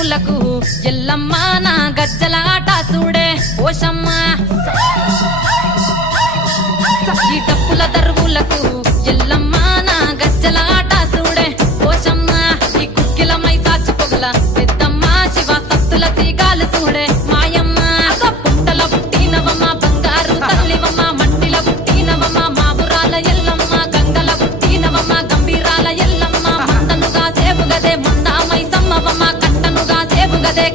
దరువులకు ఎల్లమ్మ నా గజ్జల ఆట చూడే ఓషమ్మ ఈ డప్పుల దరువులకు ఎల్లమ్మ నా గజ్జల ఆట చూడే ఓషమ్మ ఈ కుక్కిల మై సాచి పొగల పెద్దమ్మ శివ సత్తుల తీగాలు చూడే మాయమ్మ పుట్టల పుట్టినవమ్మ బంగారు తల్లివమ్మ మట్టిల పుట్టినవమ్మ మావురాల ఎల్లమ్మ గంగల పుట్టినవమ్మ గంభీరాల ఎల్లమ్మ మందనుగా సేపుగదే మందామై సమ్మవమ్మ కట్టనుగా సేపుగదే